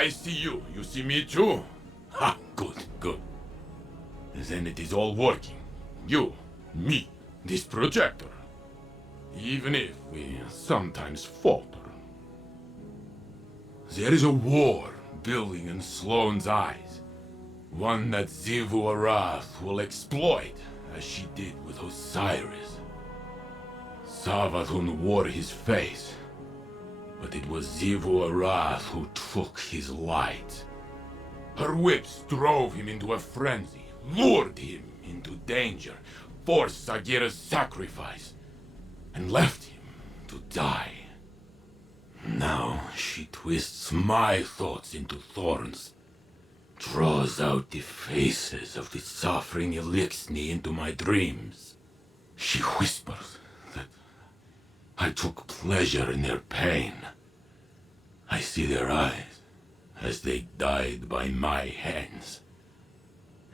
I see you. You see me too? Ha! Good, good. Then it is all working. You, me, this projector. Even if we sometimes falter. There is a war building in Sloane's eyes. One that Xivu Arath will exploit, as she did with Osiris. Savathun wore his face, but it was Xivu Arath who took his light. Her whips drove him into a frenzy, lured him into danger, forced Sagira's sacrifice, and left him to die. Now she twists my thoughts into thorns, draws out the faces of the suffering Elixni into my dreams. She whispers that I took pleasure in their pain. I see their eyes as they died by my hands,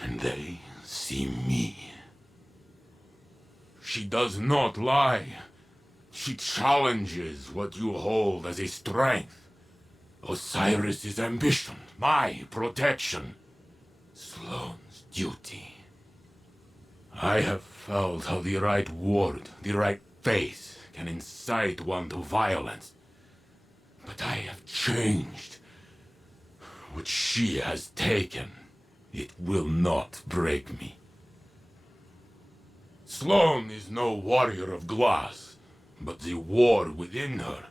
and they see me. She does not lie. She challenges what you hold as a strength. Osiris's ambition, my protection, Sloane's duty. I have felt how the right word, the right face, can incite one to violence. But I have changed. What she has taken, it will not break me. Sloane is no warrior of glass, but the war within her.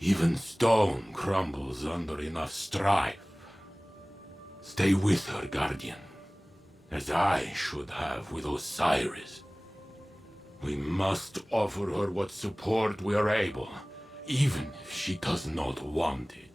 Even stone crumbles under enough strife. Stay with her, Guardian, as I should have with Osiris. We must offer her what support we are able, even if she does not want it.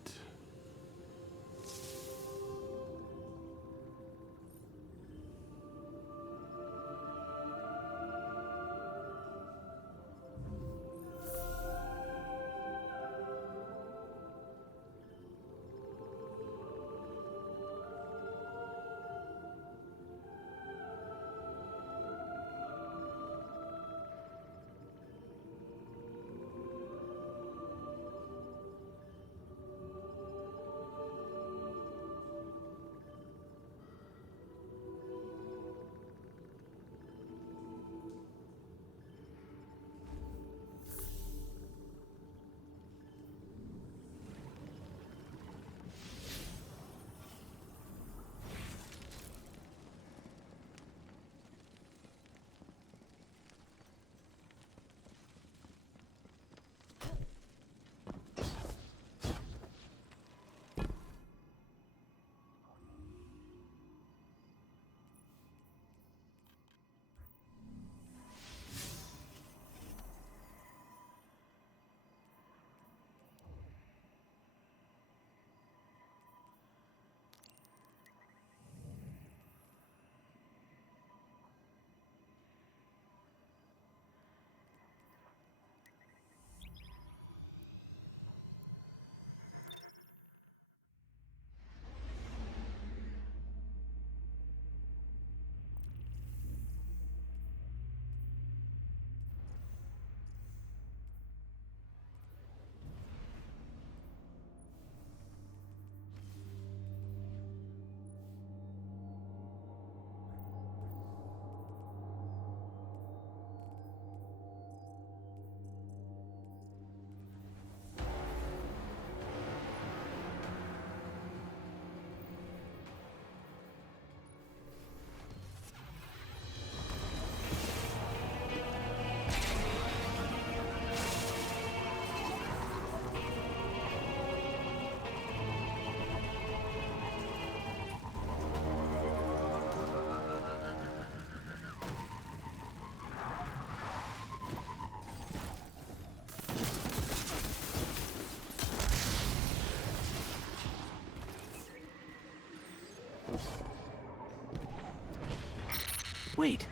Wait,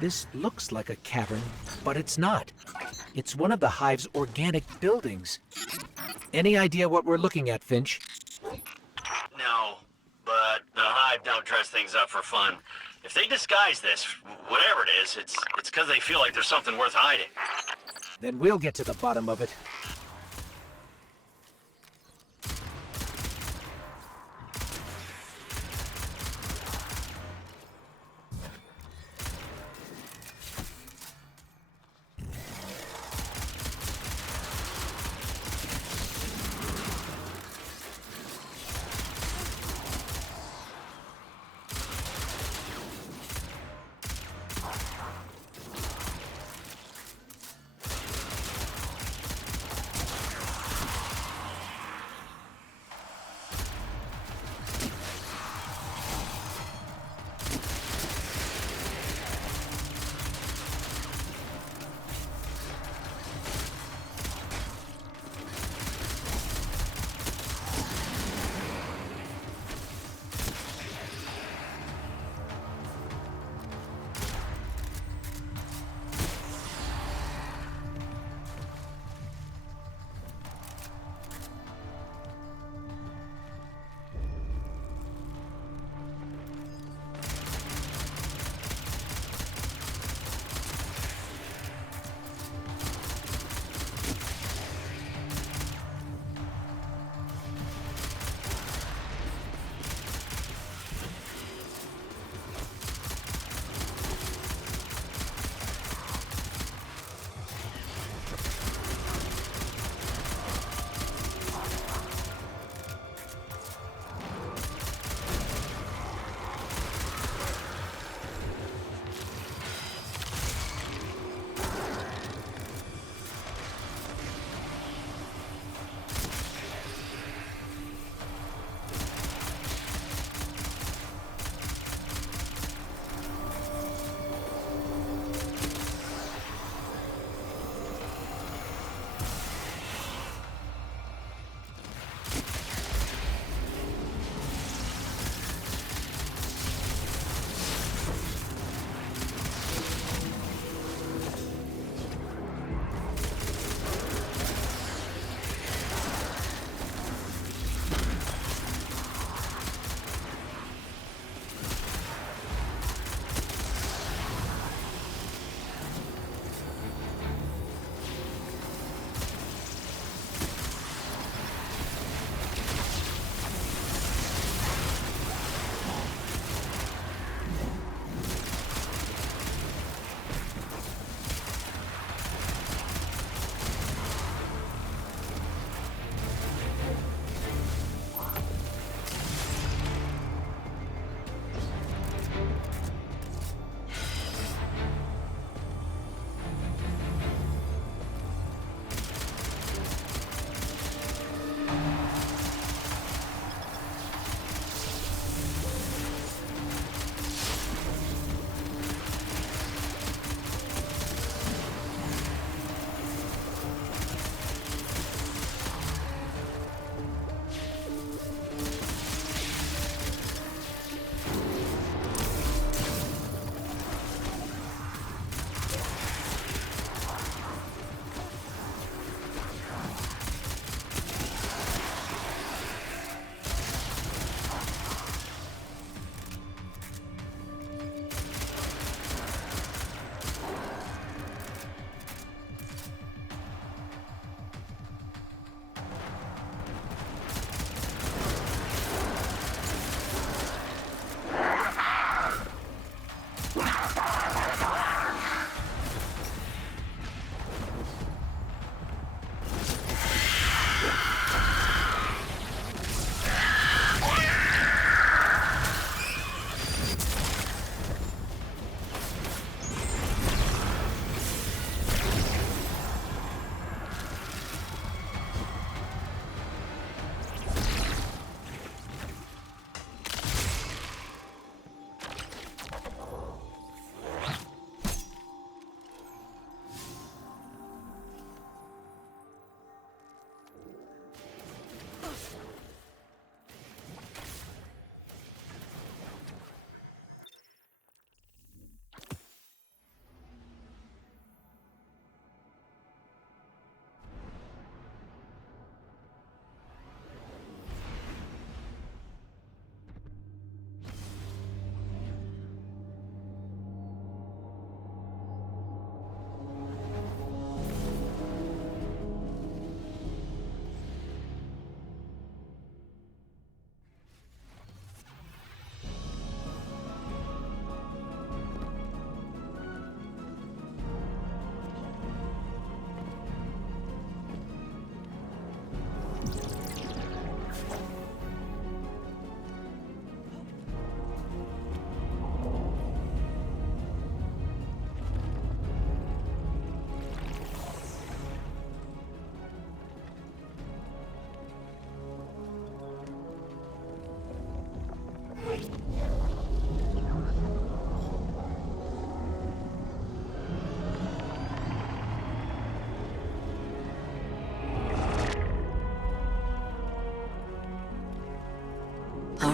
this looks like a cavern, but it's not. It's one of the Hive's organic buildings. Any idea what we're looking at, Finch? No, but the Hive don't dress things up for fun. If they disguise this, whatever it is, it's because they feel like there's something worth hiding. Then we'll get to the bottom of it.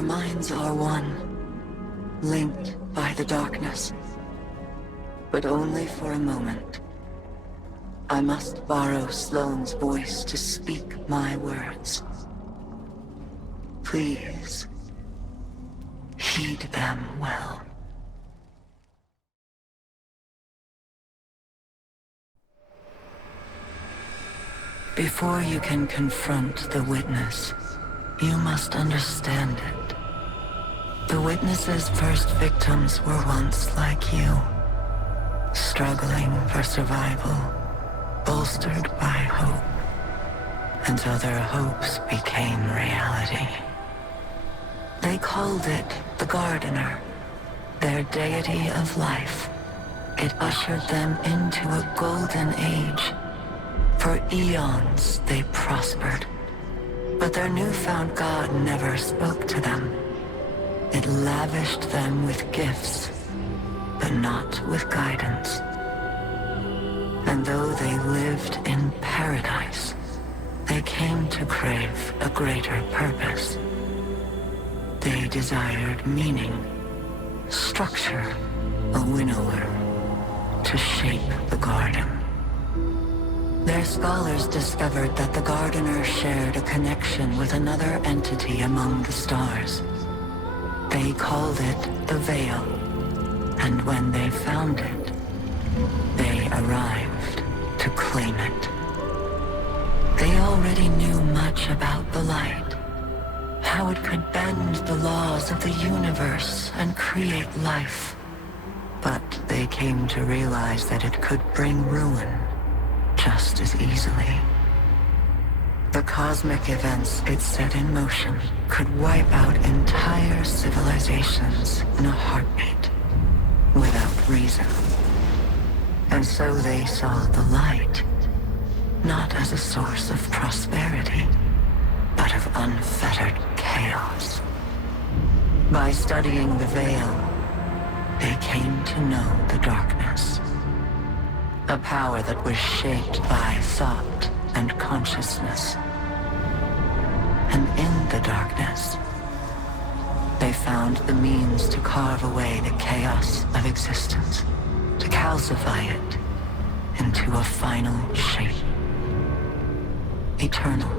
Our minds are one, linked by the darkness. But only for a moment. I must borrow Sloane's voice to speak my words. Please, heed them well. Before you can confront the witness, you must understand it. The witness's first victims were once like you, struggling for survival, bolstered by hope, until their hopes became reality. They called it the Gardener, their deity of life. It ushered them into a golden age. For eons they prospered, but their newfound god never spoke to them. It lavished them with gifts, but not with guidance. And though they lived in paradise, they came to crave a greater purpose. They desired meaning, structure, a winnower, to shape the garden. Their scholars discovered that the Gardener shared a connection with another entity among the stars. They called it the Veil, and when they found it, they arrived to claim it. They already knew much about the light, how it could bend the laws of the universe and create life. But they came to realize that it could bring ruin just as easily. The cosmic events it set in motion could wipe out entire civilizations in a heartbeat, without reason. And so they saw the light, not as a source of prosperity, but of unfettered chaos. By studying the Veil, they came to know the darkness. A power that was shaped by thought and consciousness. And in the darkness, they found the means to carve away the chaos of existence, to calcify it into a final shape. Eternal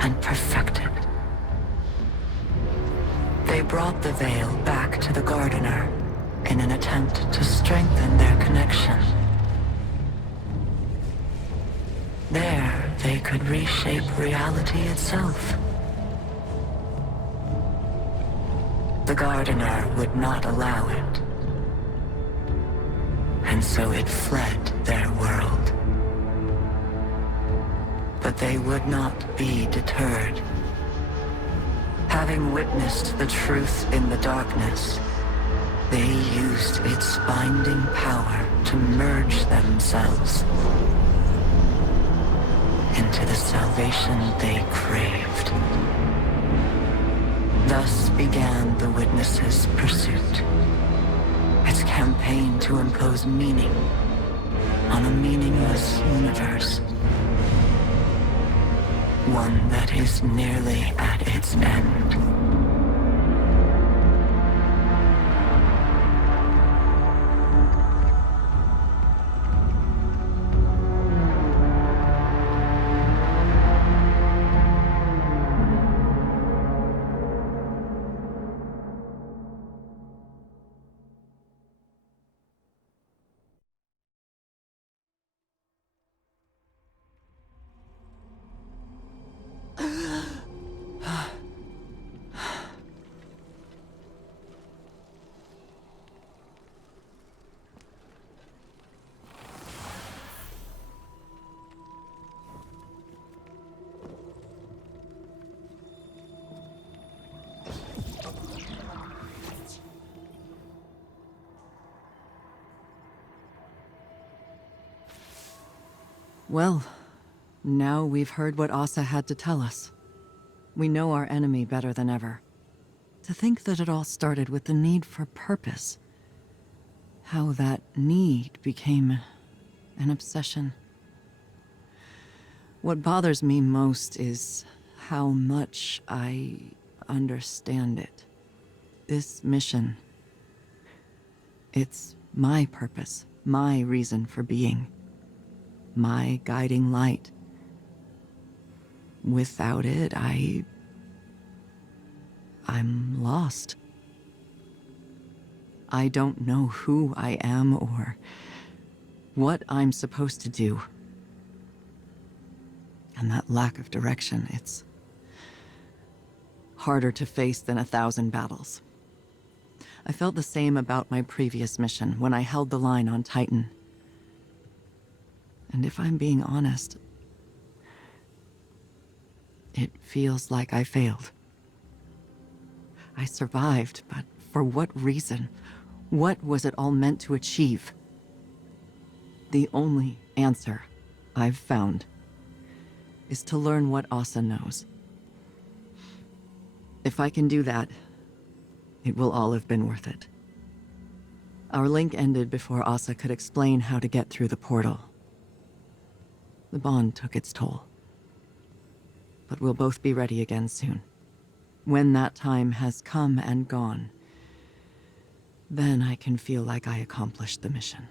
and perfected. They brought the Veil back to the Gardener in an attempt to strengthen their connection. There, they could reshape reality itself. The Gardener would not allow it, and so it fled their world. But they would not be deterred. Having witnessed the truth in the darkness, they used its binding power to merge themselves into the salvation they craved. Thus began the Witness's pursuit, its campaign to impose meaning on a meaningless universe. One that is nearly at its end. Well, now we've heard what Asa had to tell us. We know our enemy better than ever. To think that it all started with the need for purpose. How that need became an obsession. What bothers me most is how much I understand it. This mission, it's my purpose, my reason for being, my guiding light. Without it, I'm lost. I don't know who I am or what I'm supposed to do. And that lack of direction, it's harder to face than 1,000 battles. I felt the same about my previous mission when I held the line on Titan. And if I'm being honest, it feels like I failed. I survived, but for what reason? What was it all meant to achieve? The only answer I've found is to learn what Asa knows. If I can do that, it will all have been worth it. Our link ended before Asa could explain how to get through the portal. The bond took its toll. But we'll both be ready again soon. When that time has come and gone, then I can feel like I accomplished the mission.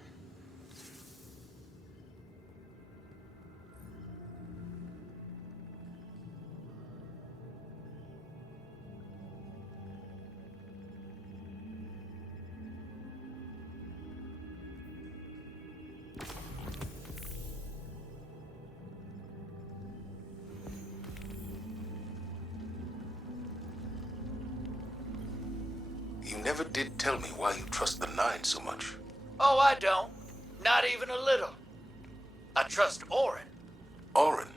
You never did tell me why you trust the Nine so much. Oh, I don't. Not even a little. I trust Orin. Orin.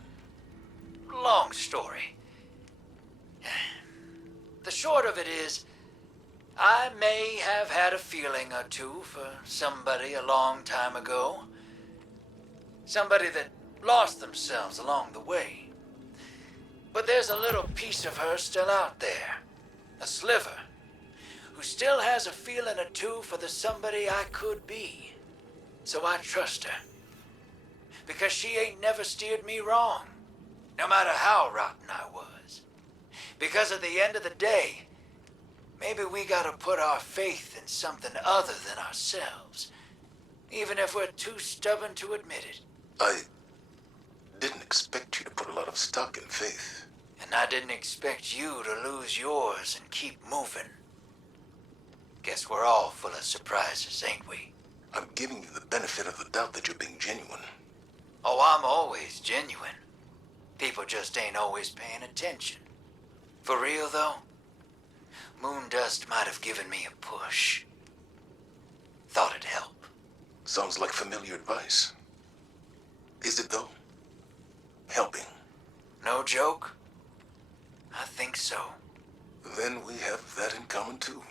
Long story. The short of it is, I may have had a feeling or two for somebody a long time ago. Somebody that lost themselves along the way. But there's a little piece of her still out there. A sliver. Who still has a feeling or two for the somebody I could be. So I trust her. Because she ain't never steered me wrong. No matter how rotten I was. Because at the end of the day, maybe we gotta put our faith in something other than ourselves. Even if we're too stubborn to admit it. I didn't expect you to put a lot of stock in faith. And I didn't expect you to lose yours and keep moving. Guess we're all full of surprises, ain't we? I'm giving you the benefit of the doubt that you're being genuine. Oh, I'm always genuine. People just ain't always paying attention. For real, though, Moondust might have given me a push. Thought it'd help. Sounds like familiar advice. Is it, though? Helping? No joke? I think so. Then we have that in common, too.